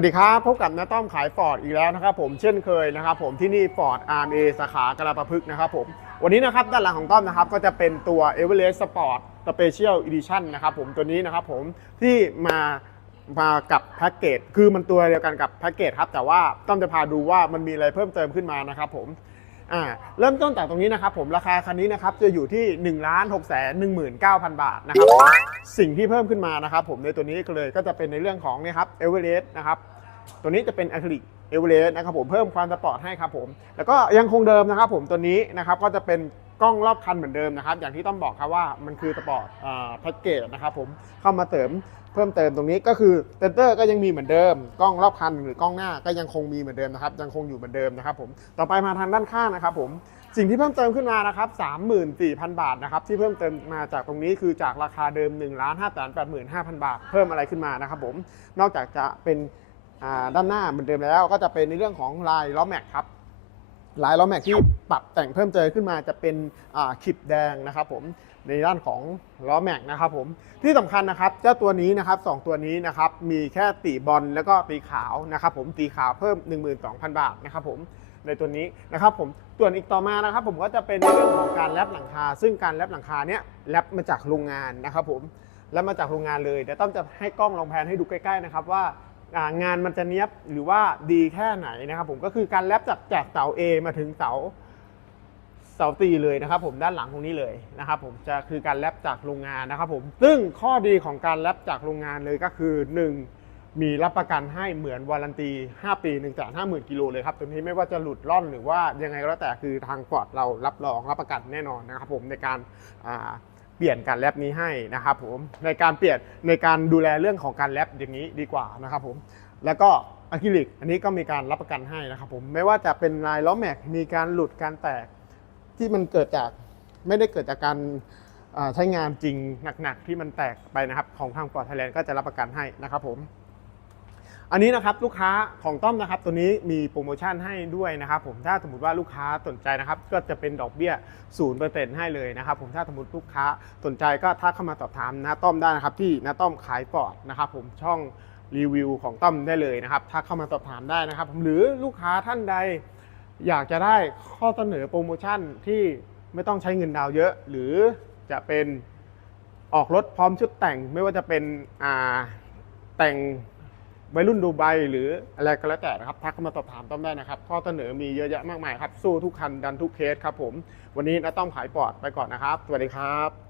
วัสดีครับพบกับน้าต้อมขายฟอร์ดอีกแล้วนะครับผมเช่นเคยนะครับผมที่นี่ฟอร์ดอาร์เอสาขากระประพฤกษ์นะครับผมวันนี้นะครับด้านหลังของต้อมนะครับก็จะเป็นตัว e v e r e s t Sport Special Edition นะครับผมตัวนี้นะครับผมที่มามากับแพ็กเกจคือมันตัวเดียวกันกับแพ็กเกจครับแต่ว่าต้อมจะพาดูว่ามันมีอะไรเพิ่มเติมขึ้นมานะครับผม อ่าเริ่มต้นจากตรงนี้นะครับผมราคาคันนี้นะครับจะอยู่ที่1นึ่งล้านหกแสนหนึ่งหมื่นเก้าพันบาทนะครับผมสิ่งที่เพิ่มขึ้นมานะครับผมในตัวนี้ก็เลยก็จะเป็นในเรื่องของเนี่ยครับเอเวอเรสต์นะครับตัวนี้จะเป็นอะคริลิกเอเวอเรสต์นะครับผมเพิ่มความสปอร์ตให้ครับผมแล้วก็ยังคงเดิมนะครับผมตัวนี้นะครับก็จะเป็น กล้องรอบคันเหมือนเดิมนะครับ อย่างที่ต้องบอกครับว่ามันคือสปอร์ตแพ็กเกจนะครับผมเข้ามาเสริมเพิ่มเติมตรงนี้ก็คือเซนเตอร์ก็ยังมีเหมือนเดิม กล้องรอบคันหรือกล้องหน้าก็ยังคงมีเหมือนเดิมนะครับ ยังคงอยู่เหมือนเดิมนะครับผมต่อไปมาทางด้านข้างนะครับผมสิ่งที่เพิ่มเติมขึ้นมานะครับ34,000 บาทนะครับที่เพิ่มเติมมาจากตรงนี้คือจากราคาเดิม 1 5 8 5 0 0 0บาท เพิ่มอะไรขึ้นมานะครับผมนอกจากจะเป็นด้านหน้าเหมือนเดิมแล้ว ก็จะเป็นในเรื่องของลายล้อแม็กครับลายล้อแม็กที่ ปรับแต่งเพิ่มเติมขึ้นมาจะเป็นขีดแดงนะครับผมในด้านของล้อแม็กนะครับผมที่สำคัญนะครับเจ้าตัวนี้นะครับสองตัวนี้นะครับมีแค่ตีบอลแล้วก็ตีขาวนะครับผมตีขาวเพิ่ม 12,000 บาทนะครับผมในตัวนี้นะครับผมส่วนอีกต่อมานะครับ ผมก็จะเป็นเรื่องของการแลบหลังคา ซึ่งการแลบหลังคาเนี้ยแลบมาจากโรงงานนะครับผมแลบมาจากโรงงานเลยเดี๋ยวต้อมจะให้กล้องลองแพนให้ดูใกล้ๆนะครับว่าอ่างานมันจะเนี้ยบหรือว่าดีแค่ไหนนะครับผมก็คือการแลบจากจากเสา A มาถึงเสา เสาตีเลยนะครับผมด้านหลังตรงนี้เลยนะครับผมจะคือการแลบจากโรงงานนะครับผมซึ่งข้อดีของการแลบจากโรงงานเลยก็คือ 1 มีรับประกันให้เหมือนวารันตี 5 ปี1นึ่งแสนห้าหมื่นกิโลเลยครับตัวนี้ไม่ว่าจะหลุดร่อนหรือว่ายังไงก็แล้วแต่คือทางฟอร์ดเรารับรองรับประกันแน่นอนนะครับผมในการเปลี่ยนการแรปนี้ให้นะครับผมในการเปลี่ยนในการดูแลเรื่องของการแรปอย่างนี้ดีกว่านะครับผมแล้วก็อะคริลิกอันนี้ก็มีการรับประกันให้นะครับผมไม่ว่าจะเป็นลายล้อแม็กมีการหลุดการแตก ที่มันเกิดจากไม่ได้เกิดจากการใช้งานจริงหนักๆที่มันแตกไปนะครับ ของทางฟอร์ดไทยแลนด์ก็จะรับประกันให้นะครับผม อันนี้นะครับลูกค้าของต้อมนะครับตัวนี้มีโปรโมชั่นให้ด้วยนะครับ ผมถ้าสมมติว่าลูกค้าสนใจนะครับ ก็จะเป็นดอกเบี้ย0%ให้เลยนะครับ ผมถ้าสมมติลูกค้าสนใจก็ทักเข้ามาสอบถามน้าต้อมได้นะครับ ที่น้าต้อมขายปอดนะครับ ผมช่องรีวิวของต้อมได้เลยนะครับทักเข้ามาสอบถามได้นะครับ ผมหรือลูกค้าท่านใด อยากจะได้ข้อเสนอโปรโมชั่นที่ไม่ต้องใช้เงินดาวเยอะ หรือจะเป็นออกรถพร้อมชุดแต่งไม่ว่าจะเป็นแต่งวัยรุ่นดูไบหรืออะไรก็แล้วแต่นะครับทักเข้ามาสอบถามต้อมได้นะครับ ข้อเสนอมีเยอะแยะมากมายครับ สู้ทุกคันดันทุกเคสครับผม วันนี้น้าต้อมขายปอดไปก่อนนะครับ สวัสดีครับ